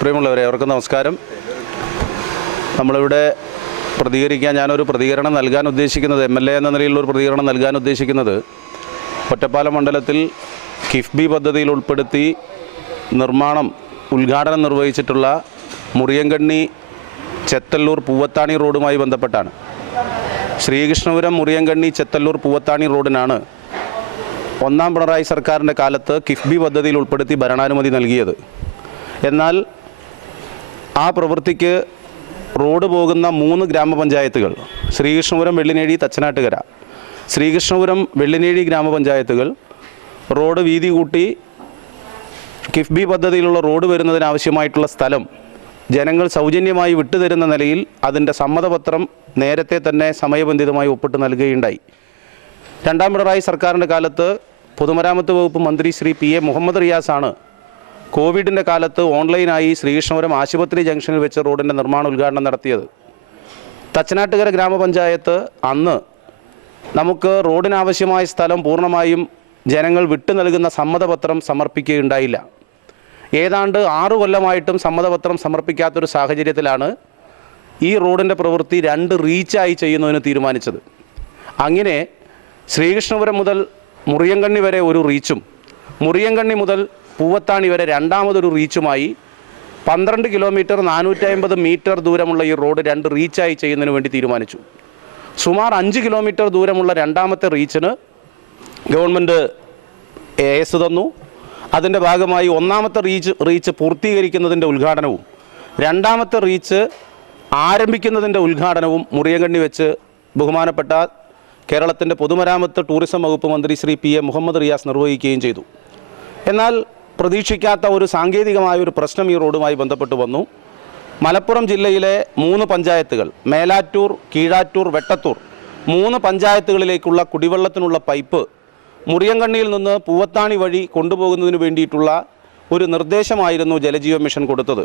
പ്രിയമുള്ളവരെ അവർക്ക് നമസ്കാരം. നമ്മളിവിടെ പ്രതികരിക്കാൻ ഞാനൊരു പ്രതികരണം നൽകാൻ ഉദ്ദേശിക്കുന്നത് എം എൽ എ എന്ന നിലയിലുള്ള ഒരു പ്രതികരണം നൽകാൻ ഉദ്ദേശിക്കുന്നത് ഒറ്റപ്പാലം മണ്ഡലത്തിൽ കിഫ്ബി പദ്ധതിയിൽ ഉൾപ്പെടുത്തി നിർമ്മാണം ഉദ്ഘാടനം നിർവഹിച്ചിട്ടുള്ള മുറിയങ്കണ്ണി ചെത്തല്ലൂർ പൂവത്താണി റോഡുമായി ബന്ധപ്പെട്ടാണ്. ശ്രീകൃഷ്ണപുരം മുറിയങ്കണ്ണി ചെത്തല്ലൂർ പൂവത്താണി റോഡിനാണ് ഒന്നാം പിണറായി സർക്കാരിന്റെ കാലത്ത് കിഫ്ബി പദ്ധതിയിൽ ഉൾപ്പെടുത്തി ഭരണാനുമതി നൽകിയത്. എന്നാൽ ആ പ്രവൃത്തിക്ക് റോഡ് പോകുന്ന മൂന്ന് ഗ്രാമപഞ്ചായത്തുകൾ ശ്രീകൃഷ്ണപുരം വെള്ളിനേഴി തച്ചനാട്ടുകര. ശ്രീകൃഷ്ണപുരം വെള്ളിനേഴി ഗ്രാമപഞ്ചായത്തുകൾ റോഡ് വീതി കൂട്ടി കിഫ്ബി പദ്ധതിയിലുള്ള റോഡ് വരുന്നതിനാവശ്യമായിട്ടുള്ള സ്ഥലം ജനങ്ങൾ സൗജന്യമായി വിട്ടുതരുന്ന നിലയിൽ അതിന്റെ സമ്മതപത്രം നേരത്തെ തന്നെ സമയബന്ധിതമായി ഒപ്പിട്ട് നൽകുകയുണ്ടായി. രണ്ടാം പിണറായി സർക്കാരിന്റെ കാലത്ത് പൊതുമരാമത്ത് വകുപ്പ് മന്ത്രി ശ്രീ പി എ മുഹമ്മദ് റിയാസാണ് കോവിഡിന്റെ കാലത്ത് ഓൺലൈനായി ശ്രീകൃഷ്ണപുരം ആശുപത്രി ജംഗ്ഷനിൽ വെച്ച് റോഡിന്റെ നിർമ്മാണ ഉദ്ഘാടനം നടത്തിയത്. തച്ചനാട്ടുകര ഗ്രാമപഞ്ചായത്ത് അന്ന് നമുക്ക് റോഡിനാവശ്യമായ സ്ഥലം പൂർണമായും ജനങ്ങൾ വിട്ടു നൽകുന്ന സമ്മതപത്രം സമർപ്പിക്കുകയുണ്ടായില്ല. ഏതാണ്ട് ആറു കൊല്ലമായിട്ടും സമ്മതപത്രം സമർപ്പിക്കാത്തൊരു സാഹചര്യത്തിലാണ് ഈ റോഡിന്റെ പ്രവൃത്തി രണ്ട് റീച്ചായി ചെയ്യുന്നതിന് തീരുമാനിച്ചത്. അങ്ങനെ ശ്രീകൃഷ്ണപുരം മുതൽ മുറിയങ്കണ്ണി വരെ ഒരു റീച്ചും മുറിയങ്കണ്ണി മുതൽ പൂവത്താണി വരെ രണ്ടാമതൊരു റീച്ചുമായി പന്ത്രണ്ട് കിലോമീറ്റർ നാനൂറ്റി അമ്പത് മീറ്റർ ദൂരമുള്ള ഈ റോഡ് രണ്ട് റീച്ചായി ചെയ്യുന്നതിന് വേണ്ടി തീരുമാനിച്ചു. സുമാർ അഞ്ച് കിലോമീറ്റർ ദൂരമുള്ള രണ്ടാമത്തെ റീച്ചിന് ഗവൺമെന്റ് എസ് തന്നു. അതിന്റെ ഭാഗമായി ഒന്നാമത്തെ റീച്ച് റീച്ച് പൂർത്തീകരിക്കുന്നതിന്റെ ഉദ്ഘാടനവും രണ്ടാമത്തെ റീച്ച് ആരംഭിക്കുന്നതിന്റെ ഉദ്ഘാടനവും മുറിയങ്കണ്ണി വെച്ച് ബഹുമാനപ്പെട്ട കേരളത്തിന്റെ പൊതുമരാമത്ത് ടൂറിസം വകുപ്പ് മന്ത്രി ശ്രീ പി എ മുഹമ്മദ് റിയാസ് നിർവഹിക്കുകയും ചെയ്തു. എന്നാൽ പ്രതീക്ഷിക്കാത്ത ഒരു സാങ്കേതികമായ ഒരു പ്രശ്നം ഈ റോഡുമായി ബന്ധപ്പെട്ട് വന്നു. മലപ്പുറം ജില്ലയിലെ മൂന്ന് പഞ്ചായത്തുകൾ മേലാറ്റൂർ കീഴാറ്റൂർ വെട്ടത്തൂർ മൂന്ന് പഞ്ചായത്തുകളിലേക്കുള്ള കുടിവെള്ളത്തിനുള്ള പൈപ്പ് മുറിയങ്കണ്ണിയിൽ നിന്ന് പൂവത്താണി വഴി കൊണ്ടുപോകുന്നതിന് വേണ്ടിയിട്ടുള്ള ഒരു നിർദ്ദേശമായിരുന്നു ജലജീവ മിഷൻ കൊടുത്തത്.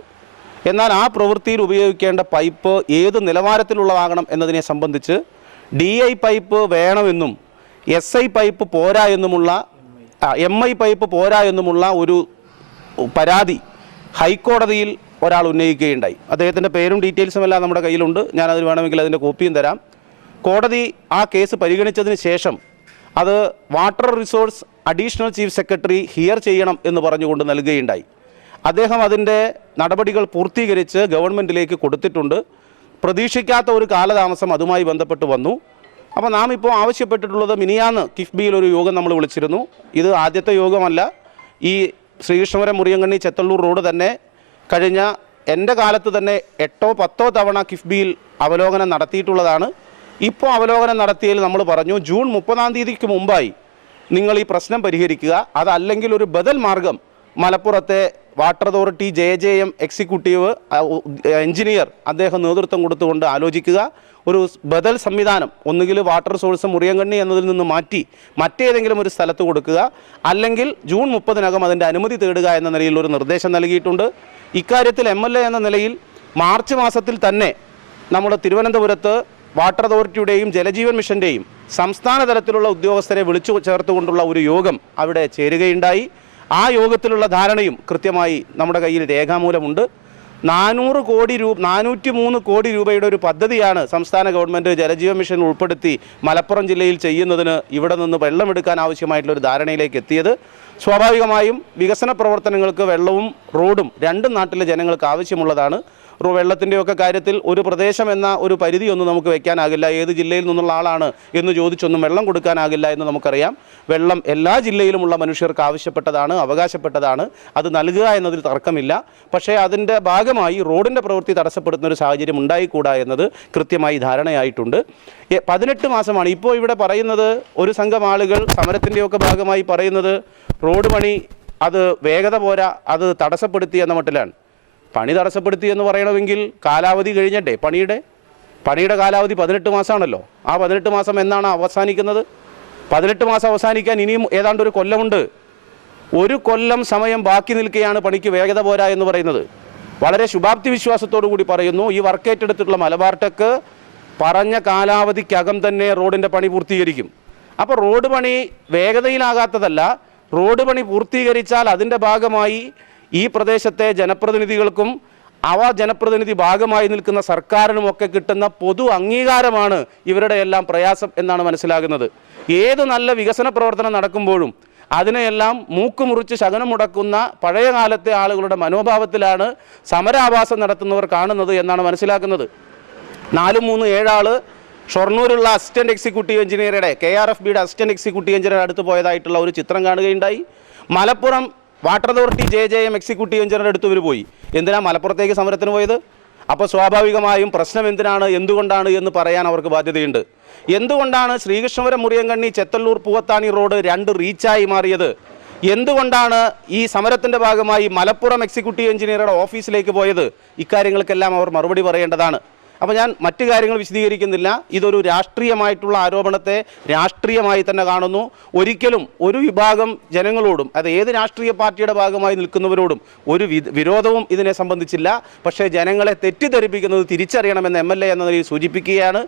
എന്നാൽ ആ പ്രവൃത്തിയിൽ ഉപയോഗിക്കേണ്ട പൈപ്പ് ഏത് നിലവാരത്തിലുള്ളതാകണം എന്നതിനെ സംബന്ധിച്ച് ഡി പൈപ്പ് വേണമെന്നും എസ് ഐ പൈപ്പ് പോരാ എന്നുമുള്ള എം ഐ പൈപ്പ് പോരാ എന്നുമുള്ള ഒരു പരാതി ഹൈക്കോടതിയിൽ ഒരാൾ ഉന്നയിക്കുകയുണ്ടായി. അദ്ദേഹത്തിന്റെ പേരും ഡീറ്റെയിൽസും എല്ലാം നമ്മുടെ കയ്യിലുണ്ട്. ഞാനതിന് വേണമെങ്കിൽ അതിന്റെ കോപ്പിയും തരാം. കോടതി ആ കേസ് പരിഗണിച്ചതിന് ശേഷം അത് water resource additional chief secretary hear ചെയ്യണം എന്ന് പറഞ്ഞുകൊണ്ട് നൽകുകയുണ്ടായി. അദ്ദേഹം അതിന്റെ നടപടികൾ പൂർത്തീകരിച്ച് ഗവൺമെന്റിലേക്ക് കൊടുത്തിട്ടുണ്ട്. പ്രതീക്ഷിക്കാത്ത ഒരു കാലതാമസം അതുമായി ബന്ധപ്പെട്ട് വന്നു. അപ്പോൾ നാം ഇപ്പോൾ ആവശ്യപ്പെട്ടിട്ടുള്ളത് മിനിയാന്ന് കിഫ്ബിയിൽ ഒരു യോഗം നമ്മൾ വിളിച്ചിരുന്നു. ഇത് ആദ്യത്തെ യോഗമല്ല. ഈ ശ്രീകൃഷ്ണപുരം മുറിയങ്കണ്ണി ചെത്തള്ളൂർ റോഡ് തന്നെ കഴിഞ്ഞ എന്റെ കാലത്ത് തന്നെ എട്ടോ പത്തോ തവണ കിഫ്ബിയിൽ അവലോകനം നടത്തിയിട്ടുള്ളതാണ്. ഇപ്പോൾ അവലോകനം നടത്തിയതിൽ നമ്മൾ പറഞ്ഞു ജൂൺ മുപ്പതാം തീയതിക്ക് മുമ്പായി നിങ്ങൾ ഈ പ്രശ്നം പരിഹരിക്കുക. അതല്ലെങ്കിൽ ഒരു ബദൽ മാർഗം മലപ്പുറത്തെ water authority J J M executive engineer അദ്ദേഹം നേതൃത്വം കൊടുത്തുകൊണ്ട് ആലോചിക്കുക. ഒരു ബദൽ സംവിധാനം ഒന്നുകിൽ വാട്ടർ സോഴ്സ് മുറിയങ്കണ്ണി എന്നതിൽ നിന്ന് മാറ്റി മറ്റേതെങ്കിലും ഒരു സ്ഥലത്ത് കൊടുക്കുക. അല്ലെങ്കിൽ ജൂൺ മുപ്പതിനകം അതിന്റെ അനുമതി തേടുക എന്ന നിലയിൽ ഒരു നിർദ്ദേശം നൽകിയിട്ടുണ്ട്. ഇക്കാര്യത്തിൽ എം എന്ന നിലയിൽ മാർച്ച് മാസത്തിൽ തന്നെ നമ്മുടെ തിരുവനന്തപുരത്ത് വാട്ടർ അതോറിറ്റിയുടെയും ജലജീവൻ മിഷന്റെയും സംസ്ഥാന തലത്തിലുള്ള ഉദ്യോഗസ്ഥരെ വിളിച്ചു ചേർത്തുകൊണ്ടുള്ള ഒരു യോഗം അവിടെ ചേരുകയുണ്ടായി. ആ യോഗത്തിലുള്ള ധാരണയും കൃത്യമായി നമ്മുടെ കയ്യിൽ രേഖാമൂലമുണ്ട്. നാനൂറ് കോടി രൂപ നാനൂറ്റി മൂന്ന് കോടി രൂപയുടെ ഒരു പദ്ധതിയാണ് സംസ്ഥാന ഗവൺമെന്റ് ജലജീവ മിഷൻ ഉൾപ്പെടുത്തി മലപ്പുറം ജില്ലയിൽ ചെയ്യുന്നതിന് ഇവിടെ നിന്ന് വെള്ളമെടുക്കാൻ ആവശ്യമായിട്ടുള്ള ഒരു ധാരണയിലേക്ക് എത്തിയത്. സ്വാഭാവികമായും വികസന പ്രവർത്തനങ്ങൾക്ക് വെള്ളവും റോഡും രണ്ടും നാട്ടിലെ ജനങ്ങൾക്ക് ആവശ്യമുള്ളതാണ്. വെള്ളത്തിന്റെയൊക്കെ കാര്യത്തിൽ ഒരു പ്രദേശം എന്ന ഒരു പരിധിയൊന്നും നമുക്ക് വയ്ക്കാനാകില്ല ഏത് ജില്ലയിൽ നിന്നുള്ള ആളാണ് എന്ന് ചോദിച്ചൊന്നും വെള്ളം കൊടുക്കാനാകില്ല എന്ന് നമുക്കറിയാം. വെള്ളം എല്ലാ ജില്ലയിലുമുള്ള മനുഷ്യർക്ക് ആവശ്യപ്പെട്ടതാണ് അവകാശപ്പെട്ടതാണ്. അത് നൽകുക എന്നതിൽ തർക്കമില്ല. പക്ഷേ അതിന്റെ ഭാഗമായി റോഡിന്റെ പ്രവൃത്തി തടസ്സപ്പെടുത്തുന്ന ഒരു സാഹചര്യം ഉണ്ടായിക്കൂടാ എന്നത് കൃത്യമായി ധാരണയായിട്ടുണ്ട്. പതിനെട്ട് മാസമാണ്. ഇപ്പോൾ ഇവിടെ പറയുന്നത് ഒരു സംഘം ആളുകൾ സമരത്തിന്റെയൊക്കെ ഭാഗമായി പറയുന്നത് റോഡ് പണി അത് വേഗത പോരാ അത് തടസ്സപ്പെടുത്തി എന്ന മട്ടിലാണ്. പണി തടസ്സപ്പെടുത്തി എന്ന് പറയണമെങ്കിൽ കാലാവധി കഴിഞ്ഞട്ടെ പണിയുടെ പണിയുടെ കാലാവധി പതിനെട്ട് മാസമാണല്ലോ. ആ പതിനെട്ട് മാസം എന്നാണ് അവസാനിക്കുന്നത്? പതിനെട്ട് മാസം അവസാനിക്കാൻ ഇനിയും ഏതാണ്ട് ഒരു കൊല്ലമുണ്ട്. ഒരു കൊല്ലം സമയം ബാക്കി നിൽക്കുകയാണ് പണിക്ക് വേഗത പോരാ എന്ന് പറയുന്നത്. വളരെ ശുഭാപ്തി വിശ്വാസത്തോടു കൂടി പറയുന്നു ഈ വർക്ക് ഏറ്റെടുത്തിട്ടുള്ള മലബാർ ടെക്ക് പറഞ്ഞ കാലാവധിക്കകം തന്നെ റോഡിന്റെ പണി പൂർത്തീകരിക്കും. അപ്പോൾ റോഡ് പണി വേഗതയിലാകാത്തതല്ല റോഡ് പണി പൂർത്തീകരിച്ചാൽ അതിന്റെ ഭാഗമായി ഈ പ്രദേശത്തെ ജനപ്രതിനിധികൾക്കും അവ ജനപ്രതിനിധി ഭാഗമായി നിൽക്കുന്ന സർക്കാരിനുമൊക്കെ കിട്ടുന്ന പൊതു അംഗീകാരമാണ് ഇവരുടെ എല്ലാം പ്രയാസം എന്നാണ് മനസ്സിലാകുന്നത്. ഏത് നല്ല വികസന പ്രവർത്തനം നടക്കുമ്പോഴും അതിനെയെല്ലാം മൂക്കുമുറിച്ച് ശകനം മുടക്കുന്ന പഴയ കാലത്തെ ആളുകളുടെ മനോഭാവത്തിലാണ് സമരാഭാസം നടത്തുന്നവർ കാണുന്നത് എന്നാണ് മനസ്സിലാക്കുന്നത്. നാല് മൂന്ന് ഏഴാൾ ഷൊർണൂരുള്ള അസിസ്റ്റന്റ് എക്സിക്യൂട്ടീവ് എഞ്ചിനീയറുടെ കെ ആർ എഫ് ബിയുടെ അസിസ്റ്റന്റ് എക്സിക്യൂട്ടീവ് എഞ്ചിനീയർ അടുത്ത് പോയതായിട്ടുള്ള ഒരു ചിത്രം കാണുകയുണ്ടായി. Malappuram water authority J J M executive എഞ്ചിനീയറുടെ അടുത്ത് ഇവർ പോയി. എന്തിനാ മലപ്പുറത്തേക്ക് സമരത്തിന് പോയത്? അപ്പോൾ സ്വാഭാവികമായും പ്രശ്നം എന്തിനാണ്? എന്തുകൊണ്ടാണ് എന്ന് പറയാൻ അവർക്ക് ബാധ്യതയുണ്ട്. എന്തുകൊണ്ടാണ് ശ്രീകൃഷ്ണപുരം മുറിയങ്കണ്ണി ചെത്തല്ലൂർ പൂവത്താണി റോഡ് രണ്ട് റീച്ചായി മാറിയത്? എന്തുകൊണ്ടാണ് ഈ സമരത്തിന്റെ ഭാഗമായി മലപ്പുറം എക്സിക്യൂട്ടീവ് എഞ്ചിനീയറുടെ ഓഫീസിലേക്ക് പോയത്? ഇക്കാര്യങ്ങൾക്കെല്ലാം അവർ മറുപടി പറയേണ്ടതാണ്. അപ്പോൾ ഞാൻ മറ്റു കാര്യങ്ങൾ വിശദീകരിക്കുന്നില്ല. ഇതൊരു രാഷ്ട്രീയമായിട്ടുള്ള ആരോപണത്തെ രാഷ്ട്രീയമായി തന്നെ കാണുന്നു. ഒരിക്കലും ഒരു വിഭാഗം ജനങ്ങളോടും അത് ഏത് രാഷ്ട്രീയ പാർട്ടിയുടെ ഭാഗമായി നിൽക്കുന്നവരോടും ഒരു വിരോധവും ഇതിനെ സംബന്ധിച്ചില്ല. പക്ഷേ ജനങ്ങളെ തെറ്റിദ്ധരിപ്പിക്കുന്നത് തിരിച്ചറിയണമെന്ന് എം എൽ എ എന്ന നിലയിൽ സൂചിപ്പിക്കുകയാണ്.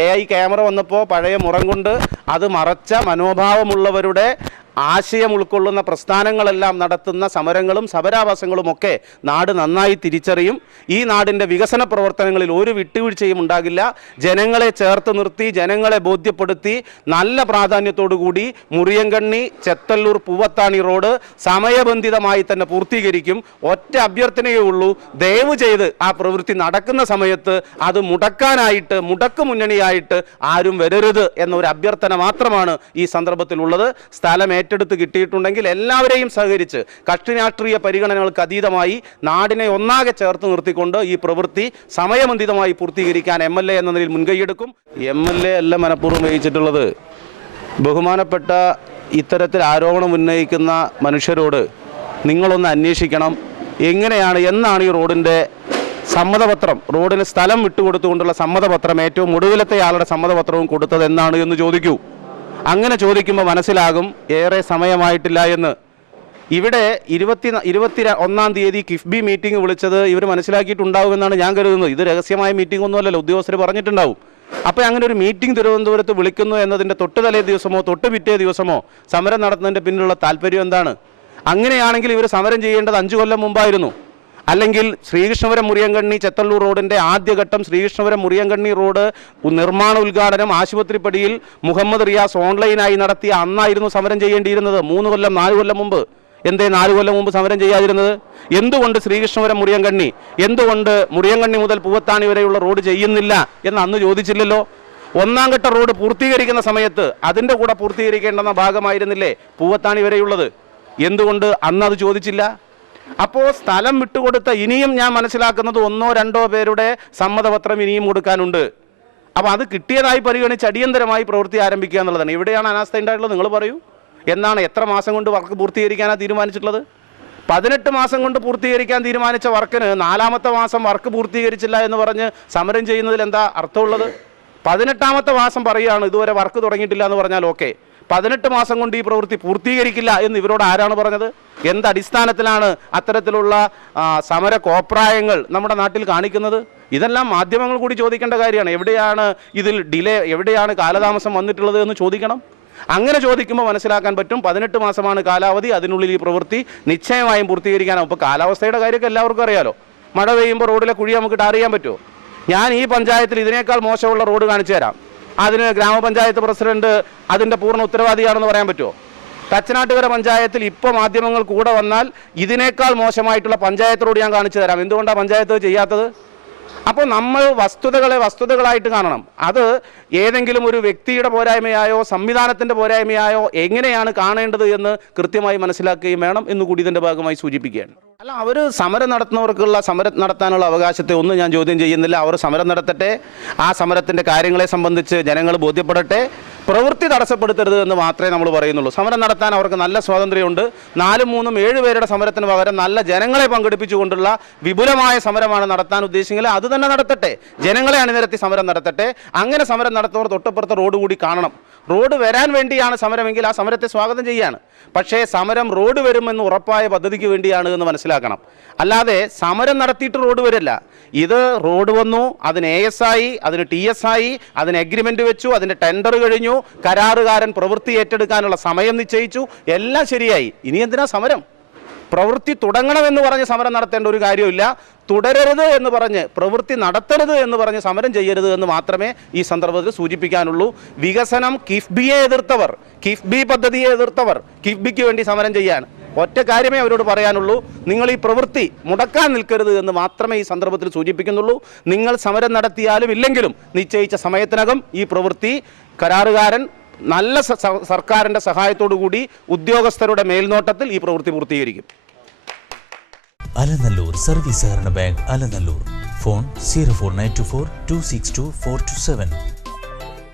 എ ഐ ക്യാമറ വന്നപ്പോൾ പഴയ മുറം കൊണ്ട് അത് മറച്ച മനോഭാവമുള്ളവരുടെ ആശയം ഉൾക്കൊള്ളുന്ന പ്രസ്ഥാനങ്ങളെല്ലാം നടത്തുന്ന സമരങ്ങളും സമരാവാസങ്ങളും ഒക്കെ നാട് നന്നായി തിരിച്ചറിയും. ഈ നാടിന്റെ വികസന പ്രവർത്തനങ്ങളിൽ ഒരു വിട്ടുവീഴ്ചയും ഉണ്ടാകില്ല. ജനങ്ങളെ ചേർത്ത് നിർത്തി ജനങ്ങളെ ബോധ്യപ്പെടുത്തി നല്ല പ്രാധാന്യത്തോടുകൂടി മുറിയങ്കണ്ണി ചെത്തല്ലൂർ പൂവത്താണി റോഡ് സമയബന്ധിതമായി തന്നെ പൂർത്തീകരിക്കും. ഒറ്റ അഭ്യർത്ഥനയേ ഉള്ളൂ ദയവ് ചെയ്ത് ആ പ്രവൃത്തി നടക്കുന്ന സമയത്ത് അത് മുടക്കാനായിട്ട് മുടക്ക് മുന്നണിയായിട്ട് ആരും വരരുത് എന്നൊരു അഭ്യർത്ഥന മാത്രമാണ് ഈ സന്ദർഭത്തിലുള്ളത്. സ്ഥലം ഏറ്റെടുത്ത് കിട്ടിയിട്ടുണ്ടെങ്കിൽ എല്ലാവരെയും സഹകരിച്ച് കക്ഷി രാഷ്ട്രീയ പരിഗണനകൾക്ക് അതീതമായി നാടിനെ ഒന്നാകെ ചേർത്ത് നിർത്തിക്കൊണ്ട് ഈ പ്രവൃത്തി സമയബന്ധിതമായി പൂർത്തീകരിക്കാൻ എം എൽ എ എന്ന നിലയിൽ മുൻകൈയെടുക്കും. എം എൽ എ അല്ല മനഃപൂർവം വഹിച്ചിട്ടുള്ളത്. ബഹുമാനപ്പെട്ട ഇത്തരത്തിൽ ആരോപണം ഉന്നയിക്കുന്ന മനുഷ്യരോട് നിങ്ങളൊന്ന് അന്വേഷിക്കണം. എങ്ങനെയാണ് എന്നാണ് ഈ റോഡിന്റെ സമ്മതപത്രം റോഡിന് സ്ഥലം വിട്ടുകൊടുത്തുകൊണ്ടുള്ള സമ്മതപത്രം ഏറ്റവും ഒടുവിലത്തെ ആളുടെ സമ്മതപത്രവും കൊടുത്തത് എന്നാണ് എന്ന് ചോദിക്കൂ. അങ്ങനെ ചോദിക്കുമ്പോൾ മനസ്സിലാകും ഏറെ സമയമായിട്ടില്ല എന്ന്. ഇവിടെ ഇരുപത്തി ഇരുപത്തി ഒന്നാം തീയതി കിഫ്ബി മീറ്റിംഗ് വിളിച്ചത് ഇവർ മനസ്സിലാക്കിയിട്ടുണ്ടാവുമെന്നാണ് ഞാൻ കരുതുന്നത്. ഇത് രഹസ്യമായ മീറ്റിംഗ് ഒന്നുമല്ലല്ലോ ഉദ്യോഗസ്ഥർ പറഞ്ഞിട്ടുണ്ടാവും. അപ്പോൾ അങ്ങനെ ഒരു മീറ്റിംഗ് തിരുവനന്തപുരത്ത് വിളിക്കുന്നു എന്നതിന്റെ തൊട്ട് തലേ ദിവസമോ തൊട്ട് പിറ്റേ ദിവസമോ സമരം നടത്തുന്നതിന്റെ പിന്നിലുള്ള താല്പര്യം എന്താണ്? അങ്ങനെയാണെങ്കിൽ ഇവർ സമരം ചെയ്യേണ്ടത് അഞ്ചു കൊല്ലം മുമ്പായിരുന്നു. അല്ലെങ്കിൽ ശ്രീകൃഷ്ണപുരം മുറിയങ്കണ്ണി ചെത്തള്ളൂർ റോഡിന്റെ ആദ്യഘട്ടം ശ്രീകൃഷ്ണപുരം മുറിയങ്കണ്ണി റോഡ് നിർമ്മാണ ഉദ്ഘാടനം ആശുപത്രിപ്പടിയിൽ മുഹമ്മദ് റിയാസ് ഓൺലൈനായി നടത്തിയ അന്നായിരുന്നു സമരം ചെയ്യേണ്ടിയിരുന്നത്. മൂന്ന് കൊല്ലം നാല് കൊല്ലം മുമ്പ്. എന്തേ നാല് കൊല്ലം മുമ്പ് സമരം ചെയ്യാതിരുന്നത്? എന്തുകൊണ്ട് ശ്രീകൃഷ്ണപുരം മുറിയങ്കണ്ണി? എന്തുകൊണ്ട് മുറിയങ്കണ്ണി മുതൽ പൂവത്താണി വരെയുള്ള റോഡ് ചെയ്യുന്നില്ല എന്ന് അന്ന് ചോദിച്ചില്ലല്ലോ? ഒന്നാം ഘട്ട റോഡ് പൂർത്തീകരിക്കുന്ന സമയത്ത് അതിന്റെ കൂടെ പൂർത്തീകരിക്കേണ്ടെന്ന ഭാഗമായിരുന്നില്ലേ പൂവത്താണി വരെയുള്ളത്? എന്തുകൊണ്ട് അന്ന് അത് ചോദിച്ചില്ല? അപ്പോൾ സ്ഥലം വിട്ടുകൊടുത്ത ഇനിയും ഞാൻ മനസ്സിലാക്കുന്നത് ഒന്നോ രണ്ടോ പേരുടെ സമ്മതപത്രം ഇനിയും കൊടുക്കാനുണ്ട്. അപ്പോൾ അത് കിട്ടിയതായി പരിഗണിച്ച് അടിയന്തരമായി പ്രവൃത്തി ആരംഭിക്കുക എന്നുള്ളതാണ്. ഇവിടെയാണ് അനാസ്ഥ ഉണ്ടായിട്ടുള്ളത്. നിങ്ങൾ പറയൂ. എന്നാണ് എത്ര മാസം കൊണ്ട് വർക്ക് പൂർത്തീകരിക്കാനാണ് തീരുമാനിച്ചിട്ടുള്ളത്? പതിനെട്ട് മാസം കൊണ്ട് പൂർത്തീകരിക്കാൻ തീരുമാനിച്ച വർക്കിന് നാലാമത്തെ മാസം വർക്ക് പൂർത്തീകരിച്ചില്ല എന്ന് പറഞ്ഞ് സമരം ചെയ്യുന്നതിൽ എന്താ അർത്ഥമുള്ളത്? പതിനെട്ടാമത്തെ മാസം പറയുകയാണ് ഇതുവരെ വർക്ക് തുടങ്ങിയിട്ടില്ല എന്ന് പറഞ്ഞാൽ ഓക്കെ. പതിനെട്ട് മാസം കൊണ്ട് ഈ പ്രവൃത്തി പൂർത്തീകരിക്കില്ല എന്ന് ഇവരോട് ആരാണ് പറഞ്ഞത്? എന്ത് അടിസ്ഥാനത്തിലാണ് അത്തരത്തിലുള്ള സമര കോപ്രായങ്ങൾ നമ്മുടെ നാട്ടിൽ കാണിക്കുന്നത്? ഇതെല്ലാം മാധ്യമങ്ങൾ കൂടി ചോദിക്കേണ്ട കാര്യമാണ്. എവിടെയാണ് ഇതിൽ ഡിലേ എവിടെയാണ് കാലതാമസം വന്നിട്ടുള്ളത് എന്ന് ചോദിക്കണം. അങ്ങനെ ചോദിക്കുമ്പോൾ മനസ്സിലാക്കാൻ പറ്റും പതിനെട്ട് മാസമാണ് കാലാവധി അതിനുള്ളിൽ ഈ പ്രവൃത്തി നിശ്ചയമായും പൂർത്തീകരിക്കാനാവും. ഇപ്പോൾ കാലാവസ്ഥയുടെ കാര്യമൊക്കെ എല്ലാവർക്കും അറിയാലോ. മഴ പെയ്യുമ്പോൾ റോഡിലെ കുഴി നമുക്കിട്ട് അറിയാൻ പറ്റുമോ? ഞാൻ ഈ പഞ്ചായത്തിൽ ഇതിനേക്കാൾ മോശമുള്ള റോഡ് കാണിച്ചു തരാം. അതിന് ഗ്രാമപഞ്ചായത്ത് പ്രസിഡന്റ് അതിന്റെ പൂർണ ഉത്തരവാദിയാണെന്ന് പറയാൻ പറ്റുമോ? തച്ചനാട്ടുകര പഞ്ചായത്തിൽ ഇപ്പോൾ മാധ്യമങ്ങൾ കൂടെ വന്നാൽ ഇതിനേക്കാൾ മോശമായിട്ടുള്ള പഞ്ചായത്ത് റോഡ് ഞാൻ കാണിച്ചു തരാം. എന്തുകൊണ്ടാണ് പഞ്ചായത്ത് ചെയ്യാത്തത്? അപ്പോൾ നമ്മൾ വസ്തുതകളെ വസ്തുതകളായിട്ട് കാണണം. അത് ഏതെങ്കിലും ഒരു വ്യക്തിയുടെ പോരായ്മയായോ സംവിധാനത്തിന്റെ പോരായ്മയായോ എങ്ങനെയാണ് കാണേണ്ടത് എന്ന് കൃത്യമായി മനസ്സിലാക്കുകയും വേണം എന്ന് കൂടി ഇതിന്റെ ഭാഗമായി സൂചിപ്പിക്കുകയാണ്. അല്ല അവർ സമരം നടത്തുന്നവർക്കുള്ള സമരം നടത്താനുള്ള അവകാശത്തെ ഒന്നും ഞാൻ ചോദ്യം ചെയ്യുന്നില്ല. അവർ സമരം നടത്തട്ടെ. ആ സമരത്തിന്റെ കാര്യങ്ങളെ സംബന്ധിച്ച് ജനങ്ങൾ ബോധ്യപ്പെടട്ടെ. പ്രവൃത്തി തടസ്സപ്പെടുത്തരുത് എന്ന് മാത്രമേ നമ്മൾ പറയുന്നുള്ളൂ. സമരം നടത്താൻ അവർക്ക് നല്ല സ്വാതന്ത്ര്യമുണ്ട്. നാലും മൂന്നും ഏഴ് പേരുടെ സമരത്തിന് പകരം നല്ല ജനങ്ങളെ പങ്കെടുപ്പിച്ചുകൊണ്ടുള്ള വിപുലമായ സമരമാണ് നടത്താൻ ഉദ്ദേശിക്കുന്നത് അത് തന്നെ നടത്തട്ടെ. ജനങ്ങളെ അണിനിരത്തി സമരം നടത്തട്ടെ. അങ്ങനെ സമരം നടത്തുന്നവർ തൊട്ടപ്പുറത്തെ റോഡ് കൂടി കാണണം. റോഡ് വരാൻ വേണ്ടിയാണ് സമരമെങ്കിൽ ആ സമരത്തെ സ്വാഗതം ചെയ്യാണ്. പക്ഷേ സമരം റോഡ് വരുമെന്ന് ഉറപ്പായ പദ്ധതിക്ക് വേണ്ടിയാണ് എന്ന് മനസ്സിലാക്കണം. അല്ലാതെ സമരം നടത്തിയിട്ട് റോഡ് വരില്ല. ഇത് റോഡ് വന്നു അതിന് എ എസ് ആയി അതിന് ടി എസ് ആയി അതിന് എഗ്രിമെന്റ് വെച്ചു അതിന്റെ ടെൻഡർ കഴിഞ്ഞു കരാറുകാരൻ പ്രവൃത്തി ഏറ്റെടുക്കാനുള്ള സമയം നിശ്ചയിച്ചു എല്ലാം ശരിയായി. ഇനി എന്തിനാ സമരം? പ്രവൃത്തി തുടങ്ങണമെന്ന് പറഞ്ഞ് സമരം നടത്തേണ്ട ഒരു കാര്യമില്ല. തുടരരുത് എന്ന് പറഞ്ഞ് പ്രവൃത്തി നടത്തരുത് എന്ന് പറഞ്ഞ് സമരം ചെയ്യരുത് എന്ന് മാത്രമേ ഈ സന്ദർഭത്തിൽ സൂചിപ്പിക്കാനുള്ളൂ. വികസനം കിഫ്ബിയെ എതിർത്തവർ കിഫ്ബി പദ്ധതിയെ എതിർത്തവർ കിഫ്ബിക്ക് വേണ്ടി സമരം ചെയ്യാൻ. ഒറ്റ കാര്യമേ അവരോട് പറയാനുള്ളൂ. നിങ്ങൾ ഈ പ്രവൃത്തി മുടക്കാൻ നിൽക്കരുത് എന്ന് മാത്രമേ ഈ സന്ദർഭത്തിൽ സൂചിപ്പിക്കുന്നുള്ളൂ. നിങ്ങൾ സമരം നടത്തിയാലും ഇല്ലെങ്കിലും നിശ്ചയിച്ച സമയത്തിനകം ഈ പ്രവൃത്തി കരാറുകാരൻ നല്ല സർക്കാരിന്റെ കൂടി ഉദ്യോഗസ്ഥരുടെ മേൽനോട്ടത്തിൽ ഈ പ്രവൃത്തി പൂർത്തീകരിക്കും. അലനല്ലൂർ സർവീസ് സഹകരണ bank Alanallur. Phone zero four nine two four two six two four two seven.